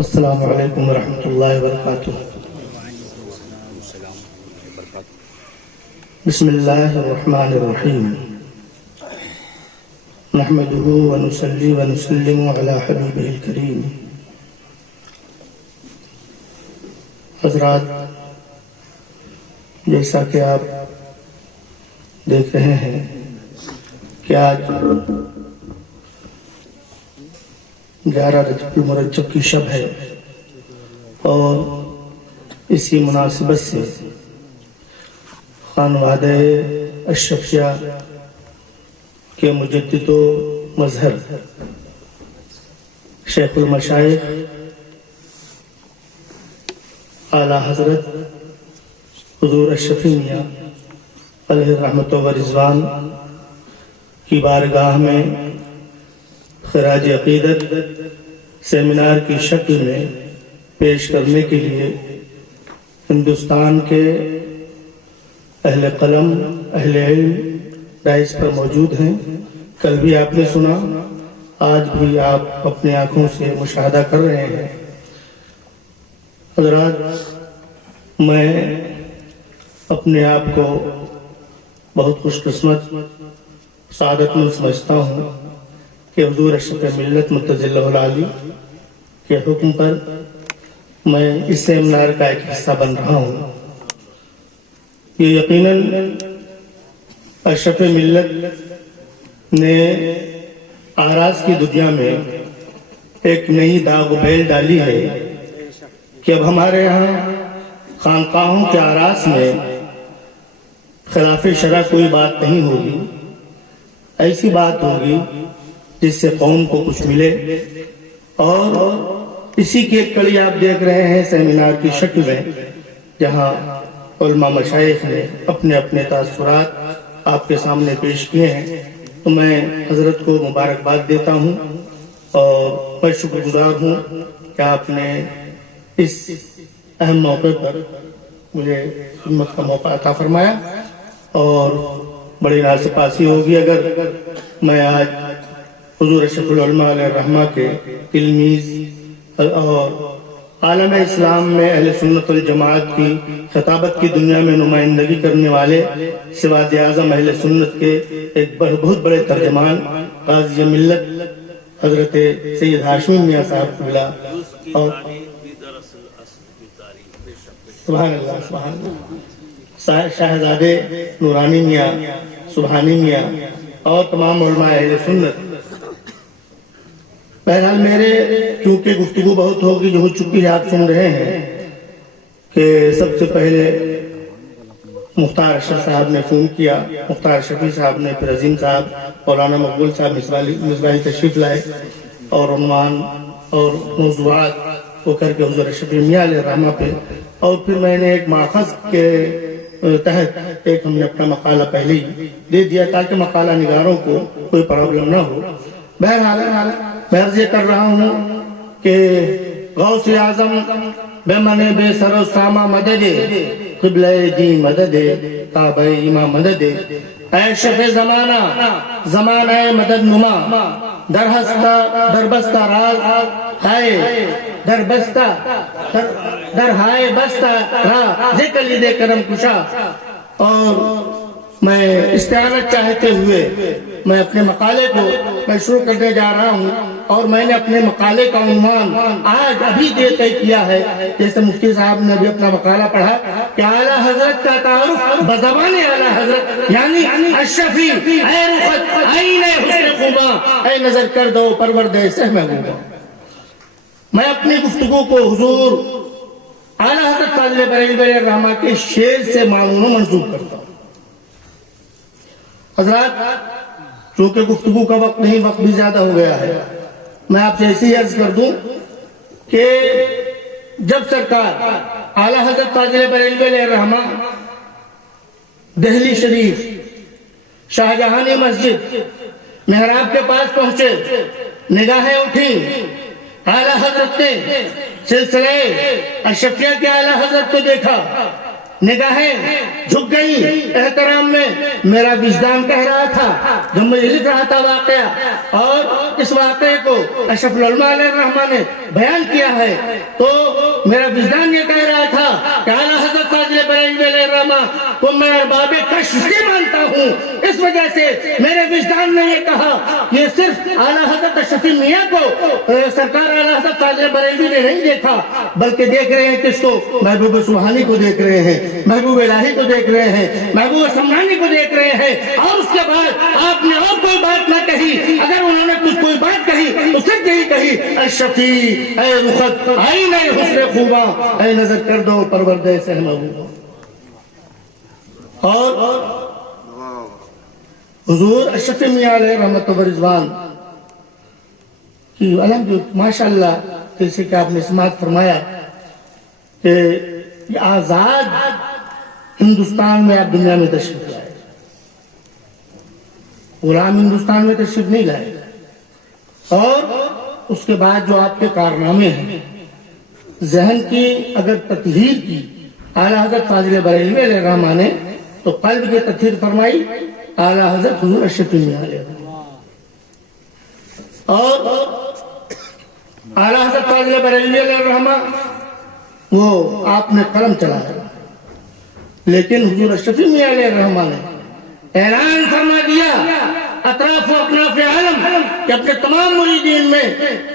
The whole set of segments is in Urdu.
السلام علیکم ورحمۃ اللہ وبرکاتہ۔ بسم اللہ الرحمن الرحیم، نحمده ونصلی ونسلم علی حبیبہ الکریم۔ حضرات، جیسا کہ آپ دیکھ رہے ہیں کہ آج 11 رجب المرجب کی شب ہے، اور اسی مناسبت سے خانوادہ اشرفیہ کے مجدد و مظہر شیخ المشائخ اعلیٰ حضرت حضور اشرفی میاں علیہ رحمت و رضوان کی بارگاہ میں خراج عقیدت سیمینار کی شکل میں پیش کرنے کے لیے ہندوستان کے اہل قلم، اہل علم ڈائس پر موجود ہیں۔ کل بھی آپ نے سنا، آج بھی آپ اپنی آنکھوں سے مشاہدہ کر رہے ہیں۔ حضرات، میں اپنے آپ کو بہت خوش قسمت، سعادت مند سمجھتا ہوں کہ حضور اشرف ملت متعز اللہ العالی کے حکم پر میں اس سیمینار کا ایک حصہ بن رہا ہوں۔ یہ یقیناً اشرف ملت نے آراز کی دنیا میں ایک نئی داغ و بیل ڈالی ہے کہ اب ہمارے یہاں خانقاہوں کے آراز میں خلاف شرع کوئی بات نہیں ہوگی، ایسی بات ہوگی جس سے قوم کو کچھ ملے۔ اور اسی کی ایک کڑی آپ دیکھ رہے ہیں سیمینار کی شکل میں، جہاں علماء مشائخ نے اپنے اپنے تاثرات آپ کے سامنے پیش کیے ہیں۔ تو میں حضرت کو مبارکباد دیتا ہوں، اور میں شکر گزار ہوں کہ آپ نے اس اہم موقع پر مجھے خدمت کا موقع عطا فرمایا، اور بڑی ناسپاسی ہوگی اگر میں آج حضور اشرف العلماء علیہ الرحمہ کے تلمیذ اور عالم اسلام میں اہل سنت والجماعت کی خطابت کی دنیا میں نمائندگی کرنے والے سواد اعظم اہل سنت کے ایک بہت بڑے ترجمان قاضی ملت حضرت سید ہاشمی میاں صاحب کو ملا، اور سبحان اللہ سبحان اللہ، شاہزادے نورانی میاں، سبحانی میاں، اور تمام علماء اہل سنت۔ بہرحال میرے چونکہ گفتگو بہت ہوگی، جو ہو چکی ہے آپ سن رہے ہیں کہ سب سے پہلے مختار اشرف صاحب نے فون کیا، مختار شفیع صاحب نے، پھر عظیم صاحب، مولانا مقبول صاحب مصباحی تشریف لائے، اور عنوان اور موضوعات وہ کر کے حضور اشرف میاں علیہ الرحمہ پہ، اور پھر میں نے ایک ماخذ کے تحت ایک ہم نے اپنا مقالہ پہلے ہی دے دیا تاکہ مقالہ نگاروں کو کوئی پرابلم نہ ہو۔ بہرحال میں عرض یہ کر رہا ہوں کہ غوث اعظم بے من بے سر و سامہ مدد، قبلہ دی مدد، کعبہ امام مدد، اے شفع زمانہ زمانہ مدد نما، دربستہ راز ہائے دربستہ در ہائے بستہ راہ ذکر لدے کرم کشا۔ اور میں استعانت چاہتے ہوئے میں اپنے مقالے کو میں شروع کرنے جا رہا ہوں، اور میں نے اپنے مقالے کا عنوان آج ابھی طے کیا ہے، جیسے مفتی صاحب نے ابھی اپنا مقالہ پڑھا کہ اعلیٰ حضرت کا تعارف بزبان اعلیٰ حضرت، یعنی اشرفی اے رخت عین حسن خوباں، اے نظر کر دو پروردہ سہم گوباں۔ میں اپنی گفتگو کو حضور اعلیٰ حضرت فاضل بریلوی علیہ الرحمہ کے شعر سے معمول و منسوب کرتا ہوں۔ حضرات، چونکہ گفتگو کا وقت نہیں، وقت بھی زیادہ ہو گیا ہے، میں آپ سے ایسی عرض کر دوں کہ جب سرکار اعلیٰ حضرت فاضل بریلوی علیہ الرحمہ دہلی شریف شاہجہانی مسجد محراب کے پاس پہنچے، نگاہیں اٹھیں، اعلیٰ حضرت نے سلسلے اشرفیہ کے اعلیٰ حضرت کو دیکھا، نگاہیں جھک گئی احترام میں. میرا وجدان کہہ رہا تھا جب میں لکھ رہا تھا واقعہ، اور اس واقعے کو اشرف العلماء علیہ الرحمہ نے بیان کیا ہے، تو میرا وجدان یہ کہہ رہا تھا کہ اعلیٰ حضرت فاضل بریلوی علیہ الرحمہ کو میں ارباب کشف سے مانتا ہوں. اس وجہ سے میرے وجدان نے یہ کہا یہ صرف اعلیٰ حضرت اشرفی میاں کو سرکار اعلیٰ حضرت فاضل بریلوی نے نہیں دیکھا، بلکہ دیکھ رہے ہیں کس کو؟ محبوب سبحانی کو دیکھ رہے ہیں، محبوب الہی کو دیکھ رہے ہیں، محبوب سمنانی کو دیکھ رہے ہیں. اور اس کے بعد آپ نے اور کوئی بات نہ کہی. اگر انہوں نے کچھ کوئی بات کہی تو صرف یہی کہی اشفی اے رخت آئین اے حسن خوباں اے نظر کر دو پروردہ سے محبوبہ. اور حضور اشرف میاں علیہ رحمت و رضوان کی الحمدللہ ماشاءاللہ، جیسے کہ آپ نے سماعت فرمایا کہ آزاد ہندوستان میں آپ دنیا میں تشریف لائے، غلام ہندوستان میں تشریف نہیں لائے. اور اس کے بعد جو آپ کے کارنامے ہیں، ذہن کی اگر تطہیر کی اعلیٰ حضرت فاضل بریلوی علیہ الرحمہ نے، تو قلب کی تطہیر فرمائی اعلیٰ حضرت حضور اشرف میاں علیہ الرحمہ. اور اعلیٰ حضرت فاضل بریلوی علیہ الرحمہ وہ آپ نے قلم چلایا، لیکن حضور اشرف میاں علیہ الرحمہ نے اعلان فرما دیا اطراف و اکناف عالم کہ اپنے تمام مریدین میں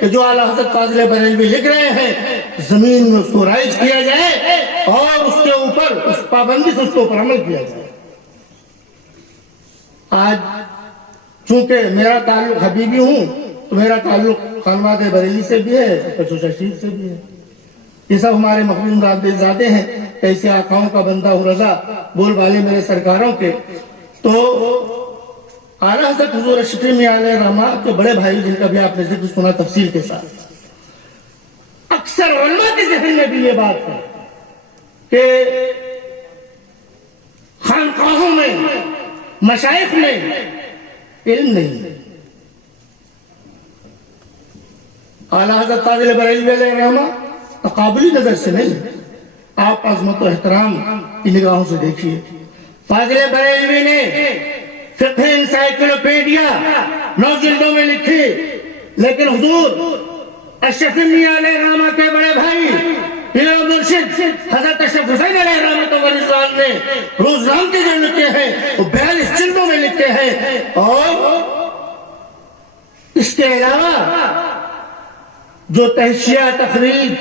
کہ جو اعلیٰ حضرت فاضل بریلوی لکھ رہے ہیں زمین میں اس کو رائج کیا جائے، اور اس کے اوپر اس پابندی سے اس کے اوپر عمل کیا جائے. آج چونکہ میرا تعلق حبیبی ہوں تو میرا تعلق خانواد بریلی سے بھی ہے، کچوشا شریف سے بھی ہے. یہ سب ہمارے مخدوم زادے ہیں، ایسے آقاؤں کا بندہ ہوں رضا، بول والے میرے سرکاروں کے. تو اعلیٰ حضرت حضور اشرف میاں علیہ الرحمہ کے بڑے بھائی جن کا بھی آپ نے ذکر سنا تفصیل کے ساتھ، اکثر علماء کے ذہن میں بھی یہ بات ہے کہ خانقاہوں میں مشائخ میں علم نہیں ہے. اعلیٰ حضرت فاضل بریلوی علیہ الرحمہ تقابلی نظر سے نہیں، آپ عظمت و احترام کی نگاہوں سے دیکھیے. فاضل بریلوی نے فقہ انسائکلوپیڈیا 9 جلدوں میں لکھی، لیکن حضور اشرف میاں علیہ الرحمہ کے بڑے بھائی پیر و مرشد حضرت اشرف حسین علیہ الرحمۃ والرضوان نے روزنامے کے جو لکھے ہیں وہ 42 جلدوں میں لکھے ہیں. اور اس کے علاوہ جو تحشیہ تخریج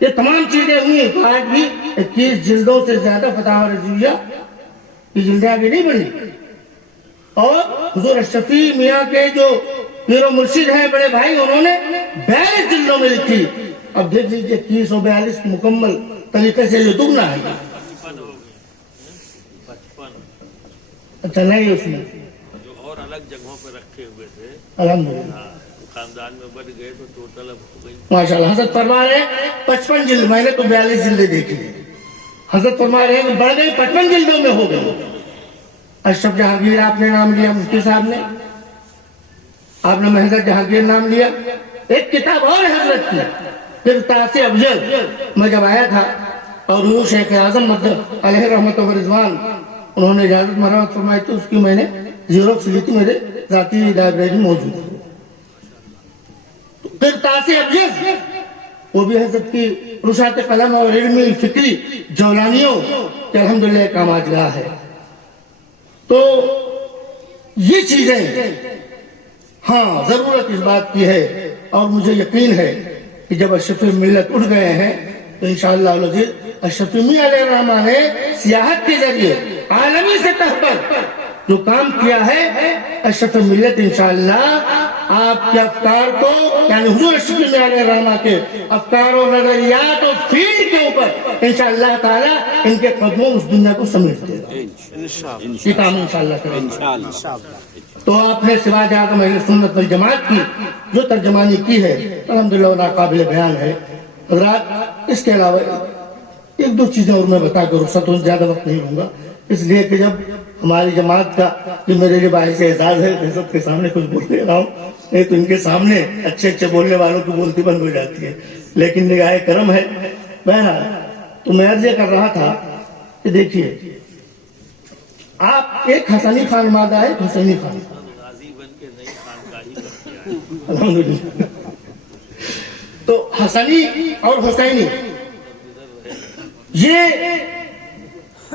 یہ تمام چیزیں ہوئی، تو آج بھی 21 جلدوں سے زیادہ فتاوی رضویہ کی جلدیں آگے نہیں بڑھی. اور حضور اشرفی میاں کے جو پیر و مرشد ہیں بڑے بھائی، انہوں نے 42 جلدوں میں لکھی. اب دیکھ لیجیے 342 مکمل طریقے سے یہ دگنا ہے. اچھا نہیں اس میں جو اور الگ جگہوں پہ رکھے ہوئے تھے الحمدللہ خاندان میں بڑھ گئے تو ٹوٹل اب ہو گئی. ماشاءاللہ. حضرت فرما رہے ہیں 55 جلد، میں نے تو 42 جلدیں دیکھی ہیں. حضرت فرما رہے ہیں کہ بڑھ گئی 55 جلدوں میں ہو گئی. اشرف جہانگیر آپ نے نام لیا، مفتی صاحب نے، آپ نے محضر جہانگیر نام لیا. ایک کتاب اور حضرت کی پھر تاث افضل میں جب آیا تھا، اور حضور شیخ اعظم علیہ رحمت و رضوان انہوں نے اجازت مرحمت فرمائی تھی، اس کی میں نے زیروکس لی تھی، میرے ذاتی لائبریری موجود ہے. پھر تاث افضل وہ بھی حضرت کی رشاد قلم اور علمی فکری جولانیوں کہ الحمدللہ کام آجگاہ ہے. تو یہ چیزیں ہاں ضرورت اس بات کی ہے، اور مجھے یقین ہے کہ جب اشرف ملت اٹھ گئے ہیں تو انشاءاللہ العزیز اشرف میاں علیہ الرحمہ نے سیاحت کے ذریعے عالمی سطح پر جو کام کیا ہے، اشرف ملت انشاءاللہ آپ کے افکار کو، یعنی حضور اشرف میاں علیہ الرحمہ کے افکار و نظریات اور فیلڈ کے اوپر انشاءاللہ تعالی ان کے قدموں اس دنیا کو سمیٹ دے گا. یہ کام انشاءاللہ کریں گے. تو آپ نے سراج اعظم اہل سنت والجماعت کی جو ترجمانی کی ہے الحمدللہ ناقابل بیان ہے. حضرات اس کے علاوہ ایک دو چیزیں اور میں بتا کر رخصت ہوں، زیادہ وقت نہیں لوں گا، اس لیے کہ جب ہماری جماعت کا جو میرے لیے باعث اعزاز ہے کہ سب کے سامنے کچھ بول دے رہا ہوں، نہیں تو ان کے سامنے اچھے اچھے بولنے والوں کی بولتی بند ہو جاتی ہے، لیکن نگاہ کرم ہے. بہرحال تو میں عرض یہ کر رہا تھا کہ دیکھیے آپ ایک حسنی خان مادہ ہے، ایک حسینی خان، غازی بن کے نئی خانقاہی بن کے آئے۔ الحمدللہ۔ تو حسنی اور حسینی یہ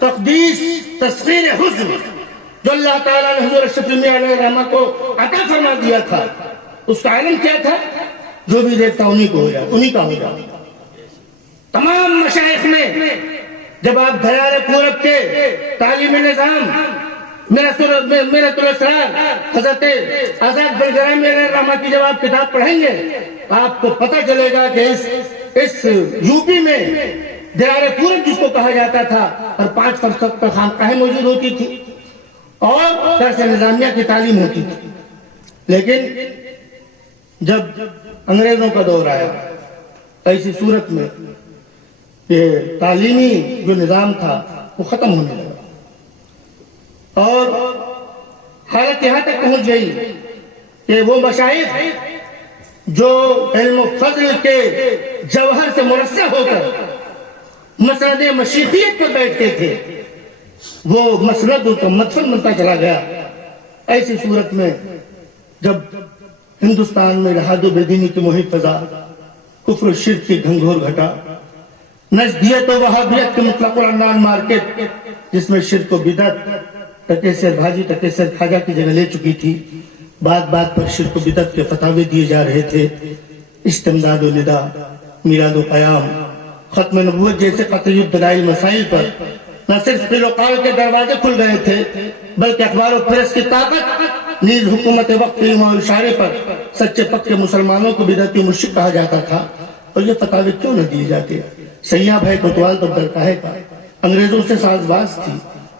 تقدیس تصویر حسن جو اللہ تعالیٰ نے حضور اشرف الانبیاء علیہ الرحمہ کو عطا فرما دیا تھا، اس کا علم کیا تھا؟ جو بھی دیکھتا انہی کو ہو جائے، انہی کا ہو جائے۔ تمام مشائخ میں جب آپ دھیار پورب کے تعلیمی نظام میرۃ الاسرار حضرت آزاد بن گرامی علیہ الرحمہ کی جب آپ کتاب پڑھیں گے آپ کو پتہ چلے گا کہ اس یوپی میں دھیار پورب جس کو کہا جاتا تھا اور 5 فرسخ پر خانقاہیں موجود ہوتی تھی اور درس نظامیہ کی تعلیم ہوتی تھی، لیکن جب انگریزوں کا دور آیا ایسی صورت میں یہ تعلیمی جو نظام تھا وہ ختم ہونے لگا اور حالت یہاں تک پہنچ گئی کہ وہ مشائخ جو علم و فضل کے جوہر سے مرصع ہو کر مسند مشیخیت پر بیٹھتے تھے وہ مسند ان کا مدفن بنتا چلا گیا۔ ایسی صورت میں جب ہندوستان میں الحاد و بے دینی کی محیط فضا، کفر و شرک کی گھنگھور گھٹا، نجدیت و وہابیت کے مطلق العنان مارکیٹ جس میں شرک و بدعت ٹکے سیر بھاجی ٹکے سیر کھاجا کی جگہ لے چکی تھی، بات بات پر شرک و بدعت کے فتاوے دیے جا رہے تھے، استمداد و ندا، میلاد و قیام، ختم نبوت جیسے قطعی الدلائل مسائل پر نہ صرف قیل و قال کے دروازے کھل گئے تھے بلکہ اخبار و پریس کی طاقت نیز حکومت وقت علم و اشارے پر سچے پکے مسلمانوں کو بدعتی مشرک کہا جاتا تھا۔ اور یہ فتاوے کیوں نہ دیے جاتے؟ سیاح بھائی کوتوال تو درکاہے کا انگریزوں سے ساز باز تھی۔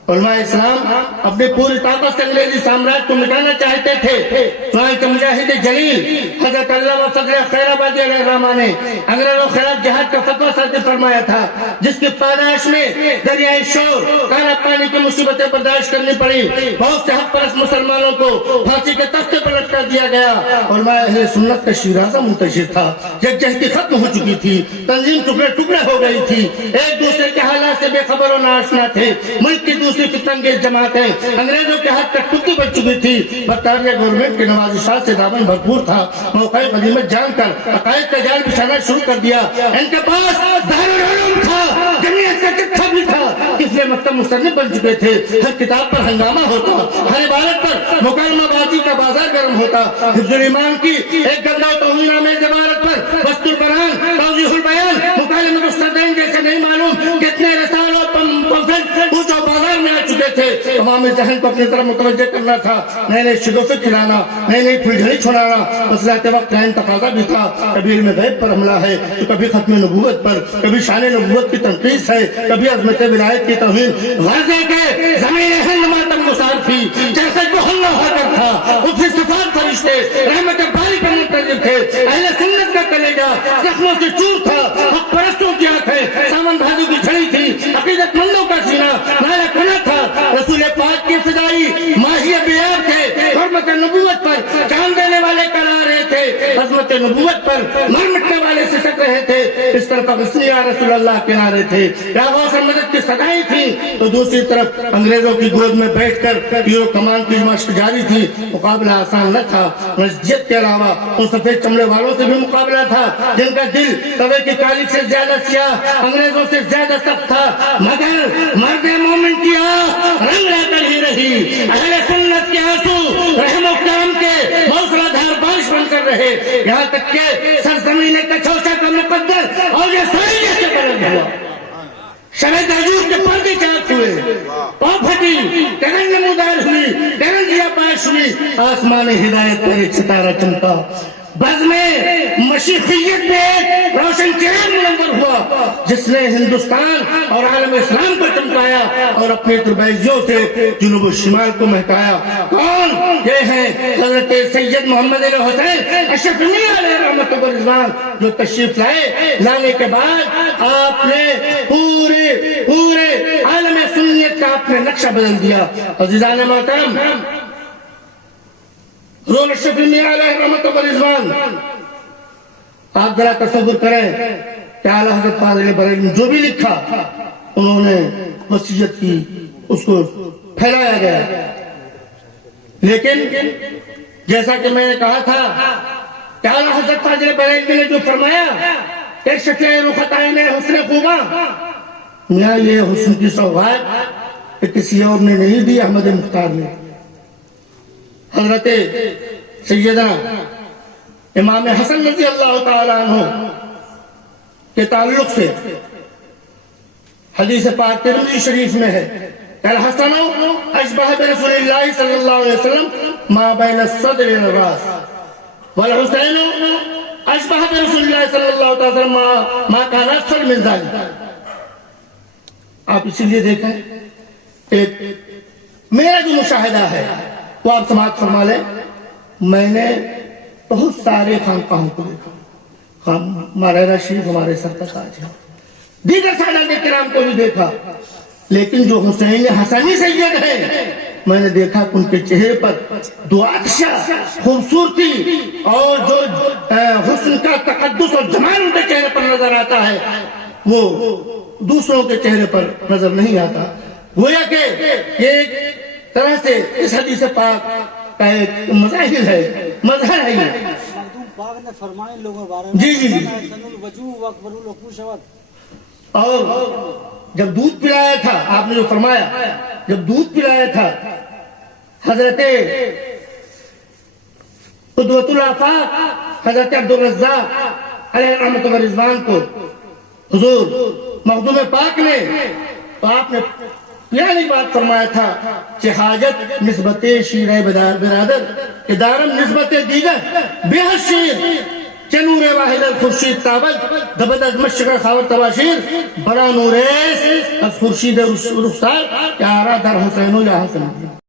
علماء اسلام اپنے پوری طاقت سے انگریزی سامراج کو مٹانا چاہتے تھے، چنانچہ مجاہد جلیل حضرت علامہ فضل خیر آبادی علیہ الرحمہ نے انگریزوں خلاف جہاد کا فتویٰ صادر فرمایا تھا جس کی پاداش میں دریائے شور کالا پانی کی مصیبتیں برداشت کرنی پڑی، بہت سے حق پرست مسلمانوں کو پھانسی کے تختے پر لٹکا دیا گیا۔ علماء اہل سنت کا شیرازہ منتشر تھا، یکجہتی ختم ہو چکی تھی، تنظیم ٹکڑے ٹکڑے ہو گئی تھی، ایک دوسرے کے حالات سے بے خبر و ناآشنا تھے، ملک کی دوسری فتنگیز جماعتیں انگریزوں کے ہاتھ تک ٹکی بچ چکی تھی۔ برطانیہ گورنمنٹ کے نوازشات سے دامن بھرپور تھا، موقع غنیمت جان کر عقائد کا جال بچھانا شروع کر دیا۔ ان کے پاس دارالعلوم تھا، جمعیت کا چٹھا بھی تھا، اس لیے مکتب مصنف بن چکے تھے، ہر کتاب پر ہنگامہ ہوتا، ہر عبارت پر مکالمہ بازی کا بازار گرم ہوتا۔ حفظ الایمان کی ایک گندا و توہین آمیز عبارت پر وسط البیان، توضیح البیان، مکالمۃ الصدرین جیسے نہیں معلوم کتنے رسالوں پوچھو بازار میں آ چکے تھے۔ عوامی ذہن کو اپنی طرف متوجہ کرنا تھا، نئے نئے شگوفے کھلانا، نئی نئی پھلجھڑی چھڑانا مسئلہ وقت قائم تقاضا بھی تھا۔ کبھی علم غیب پر حملہ ہے تو کبھی ختم نبوت پر، کبھی شان نبوت کی تنقیص ہے، کبھی عظمت ولایت کی توہین۔ غزے کے زمین ہند ماتم گسار تھی، جیسے جو ہم ہوا کر تھا، اس صفات فرشتے رحمت باری پر منتظر تھے۔ اہل سنت کا کلیجہ زخموں سے چور تھا، حق پرستوں کی آنکھیں سامن بھاجو کی چھڑی تھی، عقیدت مندوں کا سینہ نالا کنا تھا۔ رسول پاک کی فدائی ماہی بیار تھے، حرمت نبوت پر جان دینے والے کرا رہے تھے، عظمت نبوت پر مر مٹنے والے سسک رہے تھے۔ اس طرف بسم یا رسول اللہ کے نعرے تھے، یا غوث مدد کی صدائیں تھیں، تو دوسری طرف انگریزوں کی گود میں بیٹھ کر تیر و کمان کی مشق جاری تھی۔ مقابلہ آسان نہ تھا، مسجد کے علاوہ ان سفید چمڑے والوں سے بھی مقابلہ تھا جن کا دل توے کی کالی سے زیادہ سیاہ، انگریزوں سے زیادہ سخت تھا، مگر مرد مومن کی آہ رنگ لے کر ہی رہی۔ اہل سنت کے آنسو رحم و کرم کے حوصلہ دھار بارش بن کر رہے، یہاں تک کہ سرزمین کچوشا کا مقدر اور یہ ساری جیسے بلند ہوا، شب تہجد کے پردے چاک ہوئے، پاؤں پھٹی، ٹرن نمودار ہوئی، ٹرن دیا پاش ہوئی، آسمان ہدایت پر ایک ستارہ چمکا، بزم مشیخیت میں ایک روشن چراغ منور ہوا جس نے ہندوستان اور عالم اسلام کو چمکایا اور اپنی تربیزیوں سے جنوب و شمال کو مہکایا۔ کون؟ یہ ہیں حضرت سید محمد علی حسین اشرف الانبیاء علیہ رحمت و رضوان، جو تشریف لانے کے بعد آپ نے پورے عالم سنیت کا آپ نے نقشہ بدل دیا۔ عزیزان محترم، حضور اشرف الانبیاء علیہ رحمت و رضوان، آپ ذرا تصور کریں کہ اعلیٰ حضرت فاضل بریلوی نے جو بھی لکھا انہوں نے وصیت کی، اس کو پھیلایا گیا. لیکن جیسا کہ میں نے کہا تھا کہ اعلیٰ حضرت تاجر بریلوی نے جو فرمایا کہ شفیع رخطائن حسن خوباں، میاں یہ حسن کی سوغات کہ کسی اور نے نہیں دی، احمد مختار نے. حضرت سیدنا امام حسن رضی اللہ تعالیٰ عنہ کے تعلق سے حدیث پاک ترمذی شریف میں ہے، الحسن اشبہ برسول اللہ صلی اللہ علیہ وسلم ما بین الصدر والراس، والحسین اشبہ برسول اللہ صلی اللہ علیہ وسلم ما کان اسفل من ذلک. آپ اسی لیے دیکھیں، ایک میرا جو مشاہدہ ہے وہ آپ سماعت فرما لیں. میں نے بہت سارے خانقاہوں کو دیکھا، مارینا شریف ہمارے سر کا تاج ہے، دیگر سادات کرام کو بھی دیکھا، لیکن جو حسین حسنی سید ہے میں نے دیکھا کہ ان کے چہرے پر دو عطشہ خوبصورتی اور جو حسن کا تقدس اور جمال ان کے چہرے پر نظر آتا ہے وہ دوسروں کے چہرے پر نظر نہیں آتا. گویا کہ ایک طرح سے اس حدیث پاک کا ایک مظاہر ہے، مظہر ہے یہ. مخدوم پاک نے فرمائے لوگوں بارے میں جی جی جی. احسن الوجوہ واکبر العقول شوت. اور جب دودھ پلایا تھا، آپ نے جو فرمایا، جب دودھ پلایا تھا حضرت قدوۃ الآفاق حضرت عبدالرزاق علیہ رحمت و رضوان کو حضور مخدوم پاک نے، تو آپ نے یعنی بات فرمایا تھا کہ حاجت نسبت شیر برادر کہ دارم نسبت دیگر بہت شیر چنور واحد الخورشید تابد دبد از مشرق خاور تباشیر بڑا نوریس از خورشید رخسار کہ آرا در حسین و یا حسن.